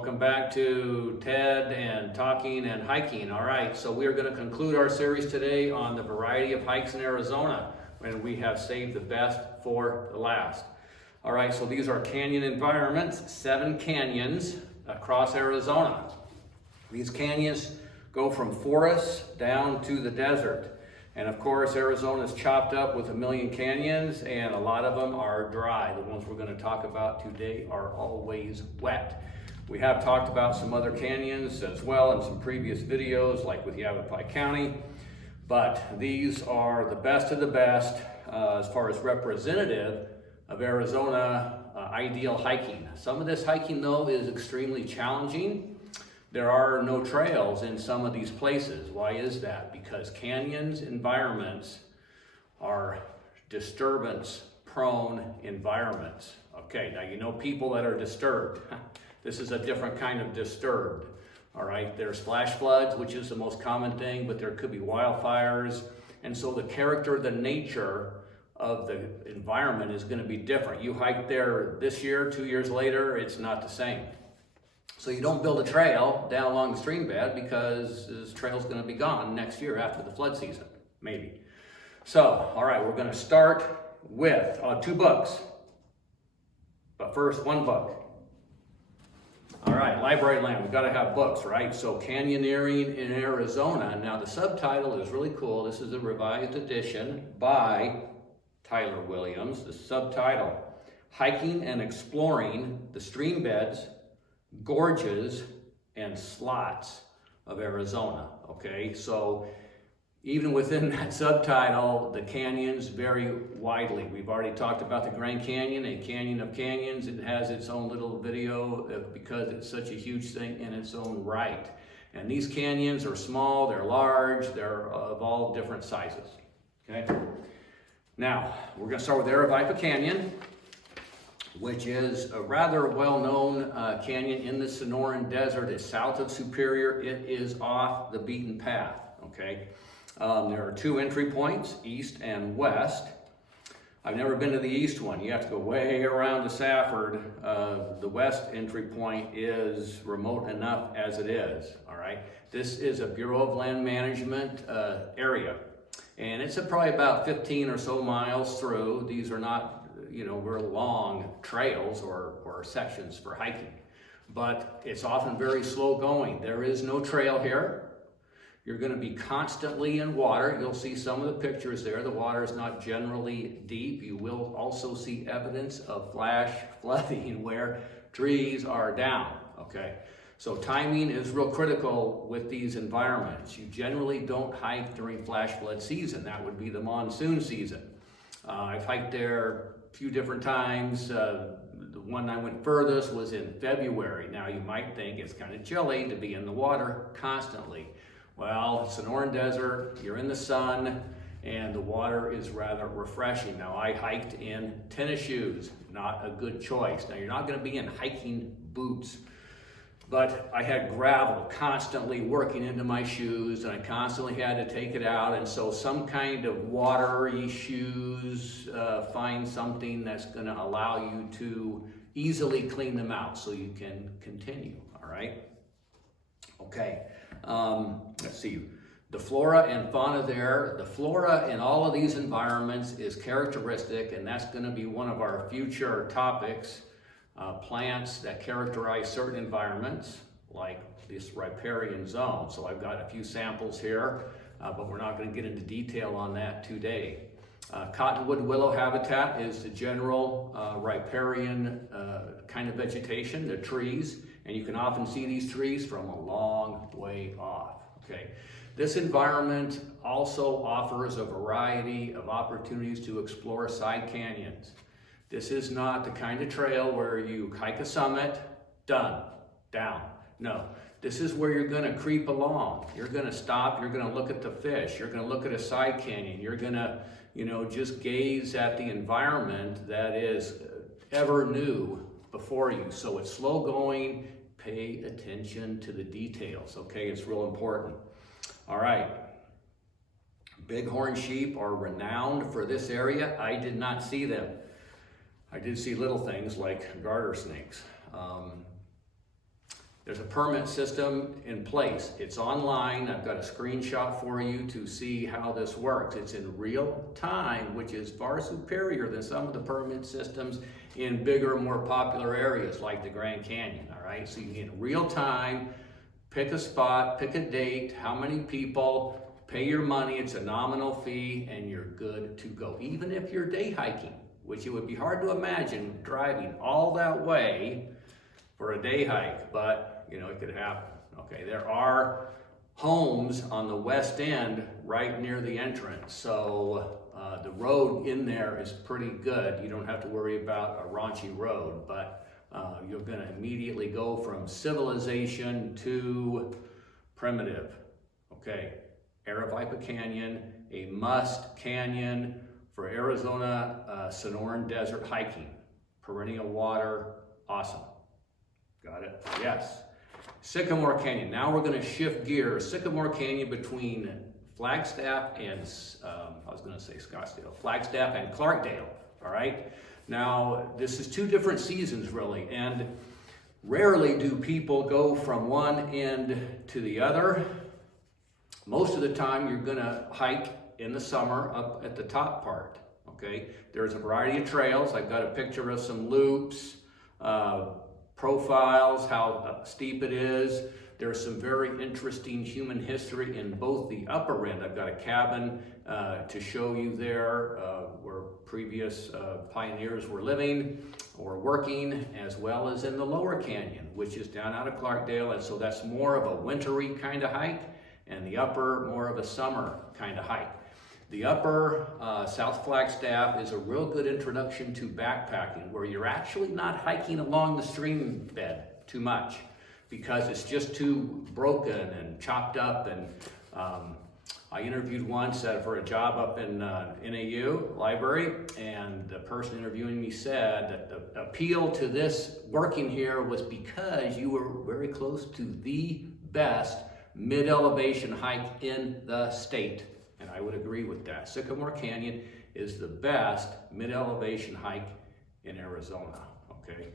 Welcome back to Ted and Talking and Hiking. All right, so we are going to conclude our series today on the variety of hikes in Arizona, and we have saved the best for the last. All right, so these are canyon environments, 7 canyons across Arizona. These canyons go from forests down to the desert. And of course, Arizona is chopped up with 1 million canyons, and a lot of them are dry. The ones we're going to talk about today are always wet. We have talked about some other canyons as well in some previous videos, like with Aravipa Canyon, but these are the best of the best as far as representative of Arizona ideal hiking. Some of this hiking, though, is extremely challenging. There are no trails in some of these places. Why is that? Because canyons environments are disturbance-prone environments. Okay, now you know people that are disturbed. This is a different kind of disturbed. All right, there's flash floods, which is the most common thing, but there could be wildfires. And so the character, the nature of the environment is going to be different. You hike there this year, 2 years later, it's not the same. So you don't build a trail down along the stream bed because this trail's going to be gone next year after the flood season, maybe. So, all right, we're going to start with 2 books. But first, 1 book. All right, library land, we've got to have books, right? So Canyoneering in Arizona. Now the subtitle is really cool. This is a revised edition by Tyler Williams. The subtitle, Hiking and Exploring the Stream Beds, Gorges, and Slots of Arizona. Okay, so even within that subtitle, the canyons vary widely. We've already talked about the Grand Canyon, a canyon of canyons. It has its own little video because it's such a huge thing in its own right. And these canyons are small, they're large, they're of all different sizes. Okay. Now, we're going to start with Aravipa Canyon, which is a rather well-known canyon in the Sonoran Desert. It's south of Superior. It is off the beaten path, okay? There are 2 entry points, east and west. I've never been to the east one. You have to go way around to Safford. The west entry point is remote enough as it is, all right? This is a Bureau of Land Management area, and it's probably about 15 or so miles through. These are not, very long trails or sections for hiking, but it's often very slow going. There is no trail here. You're going to be constantly in water. You'll see some of the pictures there. The water is not generally deep. You will also see evidence of flash flooding where trees are down, okay? So timing is real critical with these environments. You generally don't hike during flash flood season. That would be the monsoon season. I've hiked there a few different times. The one I went furthest was in February. Now you might think it's kind of chilly to be in the water constantly. Well, Sonoran Desert, you're in the sun, and the water is rather refreshing. Now, I hiked in tennis shoes, not a good choice. Now, you're not going to be in hiking boots, but I had gravel constantly working into my shoes, and I constantly had to take it out, and so some kind of watery shoes, find something that's going to allow you to easily clean them out so you can continue, all right? Okay. Let's see, the flora and fauna there. The flora in all of these environments is characteristic, and that's going to be one of our future topics. Plants that characterize certain environments, like this riparian zone. So I've got a few samples here, but we're not going to get into detail on that today. Cottonwood willow habitat is the general riparian kind of vegetation, the trees, and you can often see these trees from a long way off, okay? This environment also offers a variety of opportunities to explore side canyons. This is not the kind of trail where you hike a summit, done, down. No, this is where you're gonna creep along. You're gonna stop, you're gonna look at the fish, you're gonna look at a side canyon, you're gonna, just gaze at the environment that is ever new before you. So it's slow going, pay attention to the details, okay? It's real important. All right. Bighorn sheep are renowned for this area. I did not see them. I did see little things like garter snakes. There's a permit system in place. It's online. I've got a screenshot for you to see how this works. It's in real time, which is far superior than some of the permit systems in bigger, more popular areas like the Grand Canyon, all right? So you can in real time, pick a spot, pick a date, how many people, pay your money, it's a nominal fee, and you're good to go. Even if you're day hiking, which it would be hard to imagine driving all that way for a day hike, but you know, it could happen. Okay, there are homes on the west end right near the entrance, so the road in there is pretty good. You don't have to worry about a raunchy road, but you're going to immediately go from civilization to primitive. Okay, Aravipa Canyon, a must canyon for Arizona Sonoran Desert hiking. Perennial water, awesome. Got it? Yes. Sycamore Canyon. Now we're going to shift gears. Sycamore Canyon between Flagstaff and, I was going to say Scottsdale, Flagstaff and Clarkdale. All right. Now, this is two different seasons really, and rarely do people go from one end to the other. Most of the time you're going to hike in the summer up at the top part. Okay. There's a variety of trails. I've got a picture of some loops, profiles, how steep it is. There's some very interesting human history in both the upper end. I've got a cabin to show you there where previous pioneers were living or working, as well as in the lower canyon, which is down out of Clarkdale. And so that's more of a wintry kind of hike, and the upper more of a summer kind of hike. The upper South Flagstaff is a real good introduction to backpacking, where you're actually not hiking along the stream bed too much because it's just too broken and chopped up. And I interviewed once for a job up in NAU library, and the person interviewing me said that the appeal to this working here was because you were very close to the best mid-elevation hike in the state. And I would agree with that. Sycamore Canyon is the best mid-elevation hike in Arizona, okay?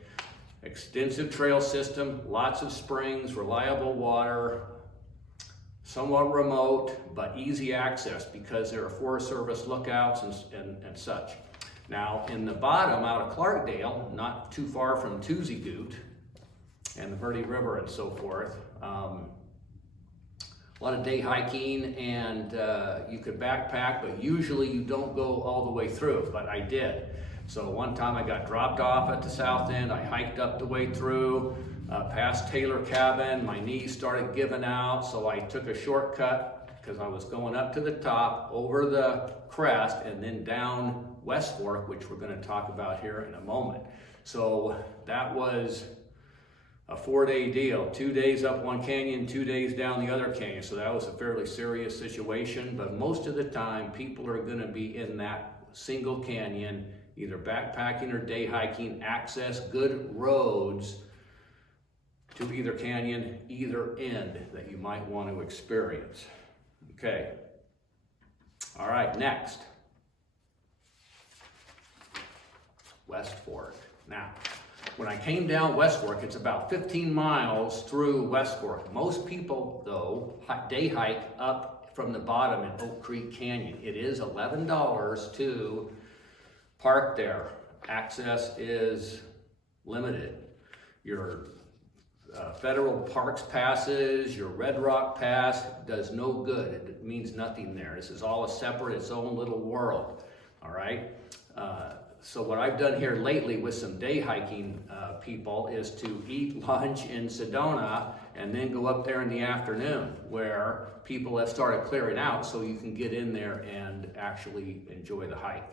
Extensive trail system, lots of springs, reliable water, somewhat remote, but easy access because there are Forest Service lookouts and such. Now, in the bottom out of Clarkdale, not too far from Tuzigoot and the Verde River and so forth, a lot of day hiking, and you could backpack, but usually you don't go all the way through, but I did. So one time I got dropped off at the south end, I hiked up the way through, past Taylor Cabin, my knees started giving out, so I took a shortcut because I was going up to the top, over the crest, and then down West Fork, which we're going to talk about here in a moment. So that was a 4-day deal, 2 days up one canyon, 2 days down the other canyon. So that was a fairly serious situation, but most of the time people are going to be in that single canyon, either backpacking or day hiking, access good roads to either canyon, either end that you might want to experience. Okay. All right, next. West Fork. Now, when I came down West Fork, it's about 15 miles through West Fork. Most people, though, day hike up from the bottom in Oak Creek Canyon. It is $11 to park there. Access is limited. Your federal parks passes, your Red Rock Pass does no good. It means nothing there. This is all a separate, its own little world. All right. So what I've done here lately with some day hiking people is to eat lunch in Sedona and then go up there in the afternoon where people have started clearing out so you can get in there and actually enjoy the hike.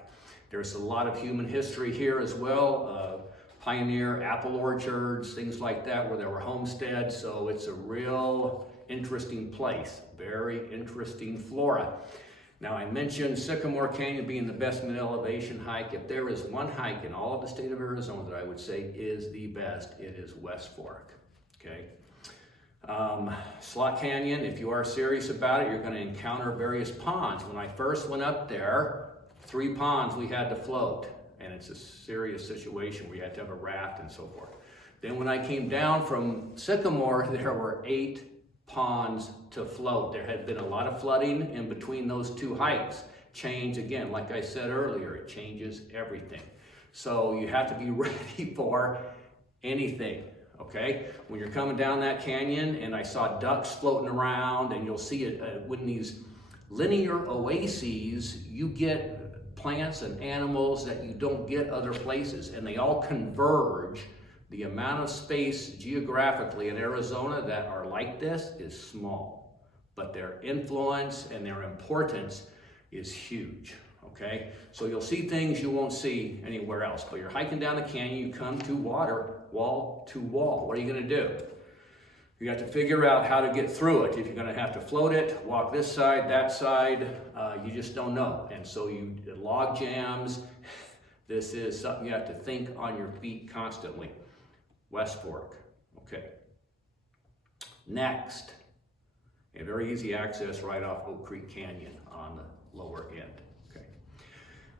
There's a lot of human history here as well, pioneer apple orchards, things like that where there were homesteads, so it's a real interesting place, very interesting flora. Now, I mentioned Sycamore Canyon being the best mid-elevation hike. If there is one hike in all of the state of Arizona that I would say is the best, it is West Fork, okay? Slot Canyon, if you are serious about it, you're going to encounter various ponds. When I first went up there, 3 ponds we had to float, and it's a serious situation where you had to have a raft and so forth. Then when I came down from Sycamore, there were 8 ponds to float. There had been a lot of flooding in between those 2 hikes. Change, again, like I said earlier, it changes everything. So you have to be ready for anything, okay? When you're coming down that canyon, and I saw ducks floating around, and you'll see it when these linear oases, you get plants and animals that you don't get other places, and they all converge. The amount of space geographically in Arizona that are like this is small, but their influence and their importance is huge, okay? So you'll see things you won't see anywhere else, but you're hiking down the canyon, you come to water, wall to wall. What are you gonna do? You have to figure out how to get through it. If you're gonna have to float it, walk this side, that side, you just don't know. And so log jams, this is something you have to think on your feet constantly. West Fork, okay. Next, a very easy access right off Oak Creek Canyon on the lower end, okay.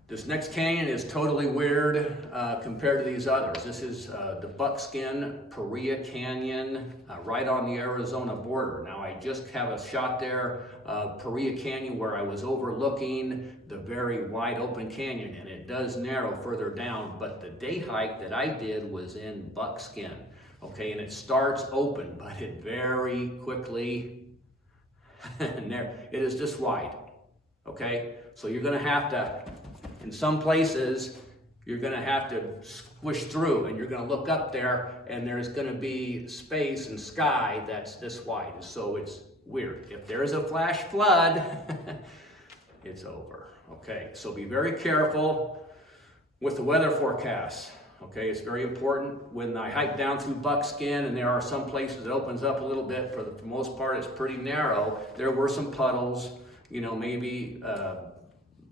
This next canyon is totally weird compared to these others. This is the Buckskin Canyon right on the Arizona border. Now I just have a shot there of Paria Canyon where I was overlooking the very wide open canyon, and it does narrow further down, but the day hike that I did was in Buckskin, okay, and it starts open, but it very quickly, and there, it is this wide, okay? So you're gonna have to, in some places, you're gonna have to squish through, and you're gonna look up there, and there's gonna be space and sky that's this wide, so it's weird. If there's a flash flood, it's over, okay? So be very careful with the weather forecasts, okay? It's very important. When I hike down through Buckskin, and there are some places that opens up a little bit, for the most part it's pretty narrow, there were some puddles, you know, maybe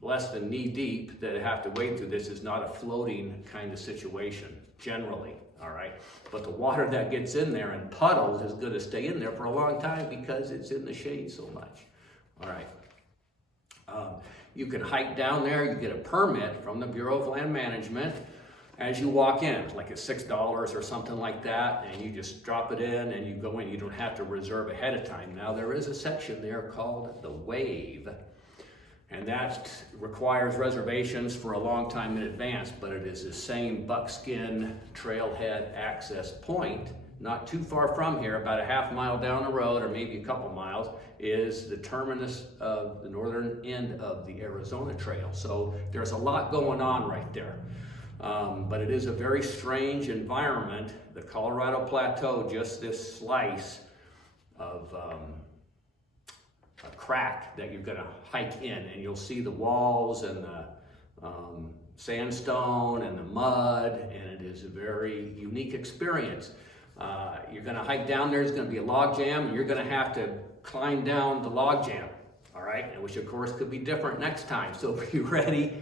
less than knee deep that have to wade through. This is not a floating kind of situation, generally, all right? But the water that gets in there in puddles is going to stay in there for a long time because it's in the shade so much, all right? You can hike down there, you get a permit from the Bureau of Land Management as you walk in, like it's $6 or something like that, and you just drop it in and you go in. You don't have to reserve ahead of time. Now there is a section there called the Wave, and that requires reservations for a long time in advance, but it is the same Buckskin trailhead access point. Not too far from here, about a half mile down the road, or maybe a couple miles, is the terminus of the northern end of the Arizona Trail. So there's a lot going on right there. But it is a very strange environment. The Colorado Plateau, just this slice of a crack that you're gonna hike in, and you'll see the walls and the sandstone and the mud, and it is a very unique experience. You're gonna hike down there, there's gonna be a log jam, and you're gonna have to climb down the log jam, all right? Which of course could be different next time, so be ready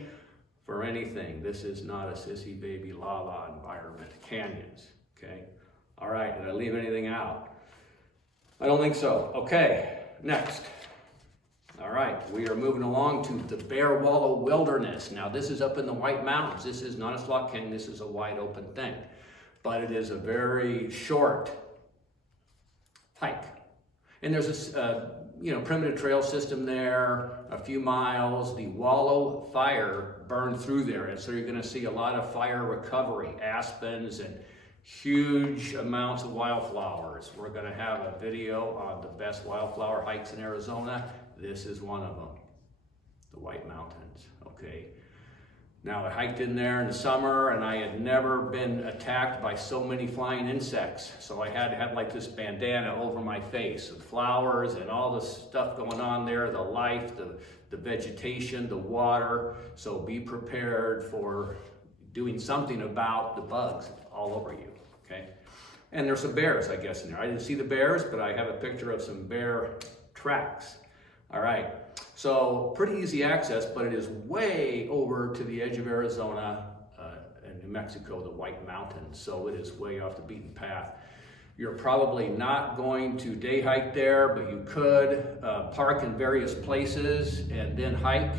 for anything. This is not a sissy baby la-la environment. Canyons, okay? All right, did I leave anything out? I don't think so. Okay, next. All right, we are moving along to the Bear Wallow Wilderness. Now this is up in the White Mountains. This is not a slot canyon, this is a wide open thing. But it is a very short hike. And there's a primitive trail system there, a few miles. The Wallow fire burned through there, and so you're gonna see a lot of fire recovery, aspens and huge amounts of wildflowers. We're gonna have a video on the best wildflower hikes in Arizona. This is one of them, the White Mountains, okay? Now I hiked in there in the summer, and I had never been attacked by so many flying insects. So I had to have like this bandana over my face with flowers and all the stuff going on there, the life, the vegetation, the water. So be prepared for doing something about the bugs all over you, okay? And there's some bears, I guess, in there. I didn't see the bears, but I have a picture of some bear tracks. All right, so pretty easy access, but it is way over to the edge of Arizona and New Mexico, the White Mountains. So it is way off the beaten path. You're probably not going to day hike there, but you could park in various places and then hike,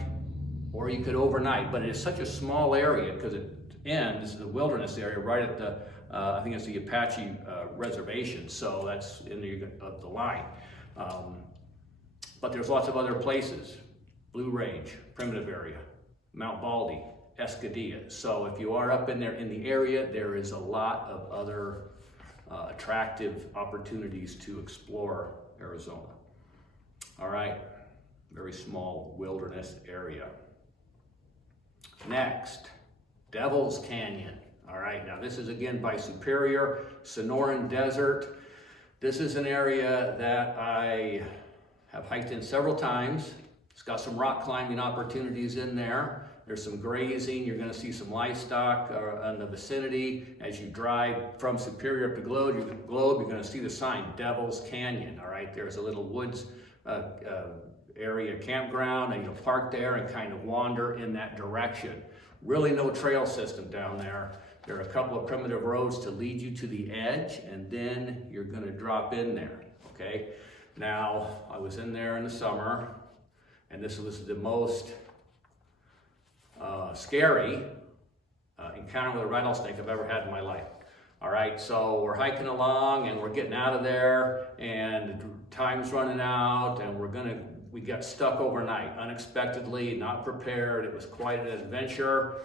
or you could overnight. But it is such a small area because it ends, the wilderness area, right at the I think it's the Apache reservation, so that's in the line. But there's lots of other places: Blue Range, Primitive Area, Mount Baldy, Escadilla. So if you are up in there in the area, there is a lot of other attractive opportunities to explore Arizona. All right, very small wilderness area. Next, Devil's Canyon. All right, now this is again by Superior, Sonoran Desert. This is an area that I have hiked in several times. It's got some rock climbing opportunities in there. There's some grazing. You're going to see some livestock in the vicinity. As you drive from Superior up to Globe, you're going to see the sign, Devil's Canyon. All right, there's a little woods area campground, and you'll park there and kind of wander in that direction. Really no trail system down there. There are a couple of primitive roads to lead you to the edge, and then you're going to drop in there, okay? Now, I was in there in the summer, and this was the most scary encounter with a rattlesnake I've ever had in my life. All right, so we're hiking along, and we're getting out of there, and time's running out, and we got stuck overnight, unexpectedly, not prepared. It was quite an adventure.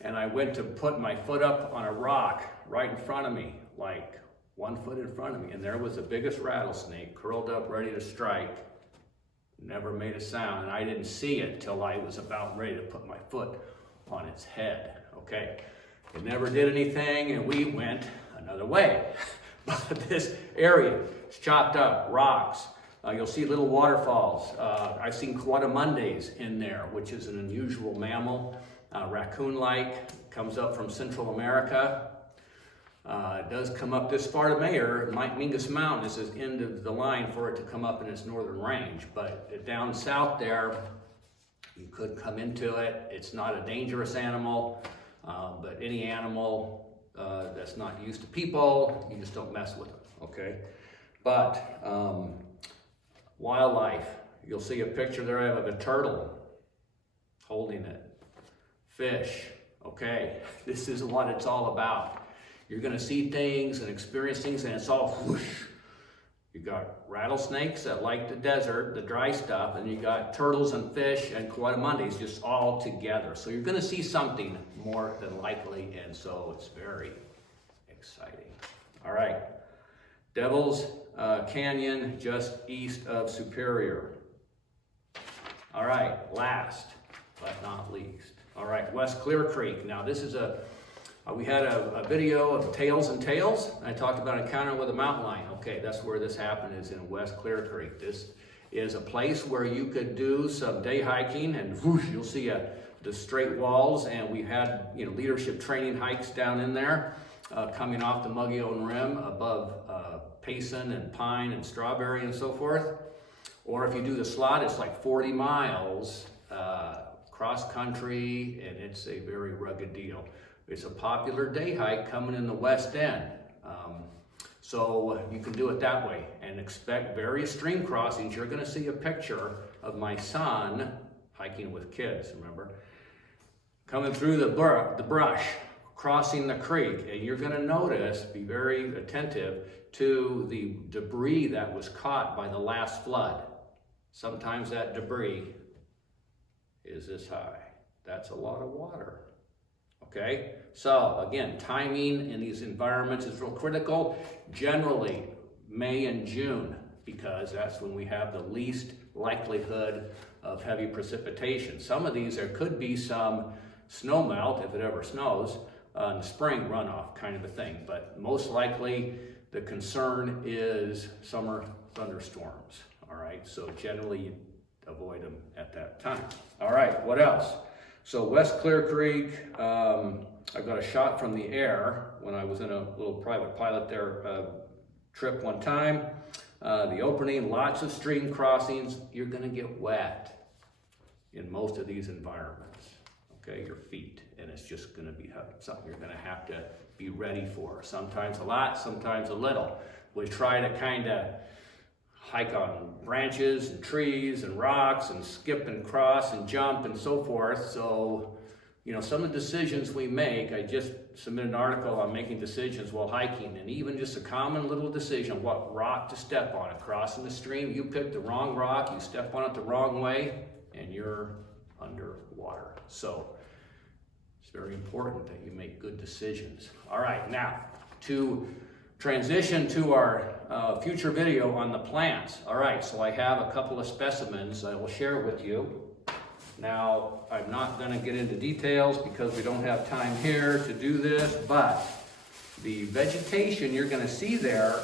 And I went to put my foot up on a rock right in front of me, like 1 foot in front of me. And there was the biggest rattlesnake curled up, ready to strike. Never made a sound. And I didn't see it till I was about ready to put my foot on its head. Okay. It never did anything, and we went another way. But this area is chopped up, rocks. You'll see little waterfalls. I've seen quadrumundes in there, which is an unusual mammal, raccoon-like, comes up from Central America. It does come up this far to Mayer. Mingus Mountain is the end of the line for it to come up in its northern range. But down south there, you could come into it. It's not a dangerous animal, but any animal that's not used to people, you just don't mess with them, okay? But wildlife, you'll see a picture there of a turtle holding it. Fish, okay, this is what it's all about. You're going to see things and experience things, and it's all whoosh. You got rattlesnakes that like the desert, the dry stuff, and you got turtles and fish and quadrumundes just all together. So you're going to see something more than likely, and so it's very exciting. All right, Devil's Canyon, just east of Superior. All right, last but not least. All right, West Clear Creek. Now this is we had a video of Tails and Tales. I talked about encounter with a mountain lion. Okay, that's where this happened, is in West Clear Creek. This is a place where you could do some day hiking, and whoosh, you'll see the straight walls, and we had leadership training hikes down in there, coming off the Mogollon Rim above Payson and Pine and Strawberry and so forth. Or if you do the slot, it's like 40 miles cross country, and it's a very rugged deal. It's a popular day hike coming in the West End. So you can do it that way and expect various stream crossings. You're going to see a picture of my son hiking with kids, remember? Coming through the brush, crossing the creek, and you're going to notice, be very attentive to the debris that was caught by the last flood. Sometimes that debris is this high. That's a lot of water. Okay, so again, timing in these environments is real critical. Generally, May and June, because that's when we have the least likelihood of heavy precipitation. Some of these, there could be some snow melt, if it ever snows, in the spring runoff kind of a thing. But most likely, the concern is summer thunderstorms. All right, so generally, you avoid them at that time. All right, what else? So West Clear Creek, I got a shot from the air when I was in a little private pilot there trip one time. The opening, lots of stream crossings. You're gonna get wet in most of these environments, okay, your feet. And it's just gonna be something you're gonna have to be ready for. Sometimes a lot, sometimes a little. We try to kind of hike on branches and trees and rocks and skip and cross and jump and so forth. So, you know, some of the decisions we make, I just submitted an article on making decisions while hiking, and even just a common little decision, what rock to step on. Crossing the stream, you pick the wrong rock, you step on it the wrong way, and you're underwater. So it's very important that you make good decisions. All right, now to transition to our future video on the plants. All right, so I have a couple of specimens I will share with you. Now, I'm not going to get into details because we don't have time here to do this, but the vegetation you're going to see there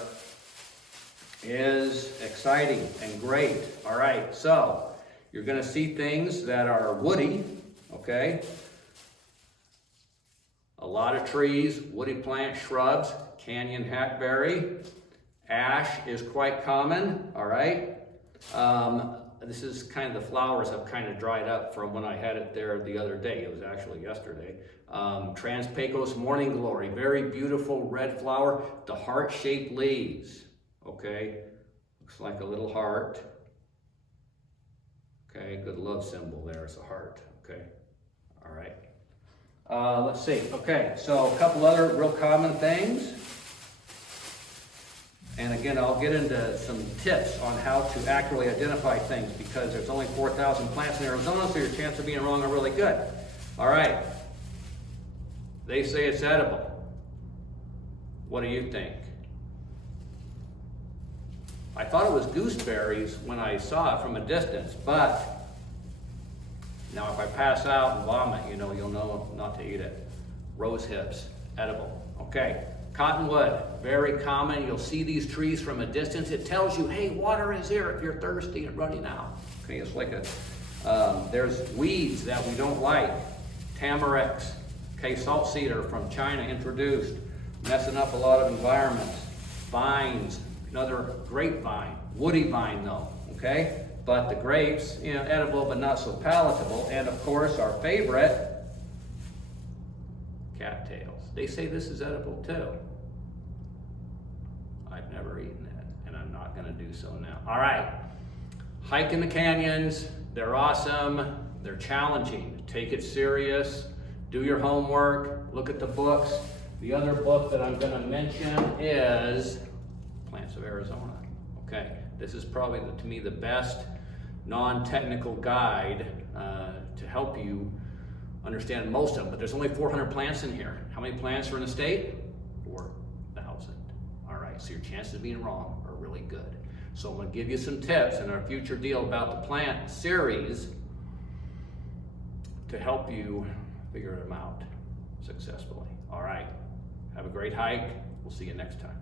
is exciting and great. All right, so you're going to see things that are woody, okay? A lot of trees, woody plant, shrubs, canyon hackberry. Ash is quite common, all right? This is kind of the flowers have kind of dried up from when I had it there the other day. It was actually yesterday. Trans-Pecos morning glory, very beautiful red flower. The heart-shaped leaves, okay? Looks like a little heart. Okay, good love symbol there, it's a heart, okay? All right. Let's see, okay, so a couple other real common things. And again, I'll get into some tips on how to accurately identify things because there's only 4,000 plants in Arizona, so your chance of being wrong are really good. All right. They say it's edible. What do you think? I thought it was gooseberries when I saw it from a distance, but now if I pass out and vomit, you know, you'll know not to eat it. Rose hips, edible. Okay. Cottonwood, very common. You'll see these trees from a distance. It tells you, hey, water is here if you're thirsty and running out. Okay, it's like there's weeds that we don't like. Tamarix, okay, salt cedar from China introduced, messing up a lot of environments. Vines, another grapevine, woody vine though, okay? But the grapes, you know, edible but not so palatable. And of course, our favorite, cattails. They say this is edible too. I've never eaten it, and I'm not going to do so now. All right, hike in the canyons. They're awesome. They're challenging. Take it serious. Do your homework. Look at the books. The other book that I'm going to mention is Plants of Arizona. Okay, this is probably, to me, the best non-technical guide to help you understand most of them, but there's only 400 plants in here. How many plants are in the state? 4,000. All right, so your chances of being wrong are really good. So I'm going to give you some tips in our future deal about the plant series to help you figure them out successfully. All right, have a great hike. We'll see you next time.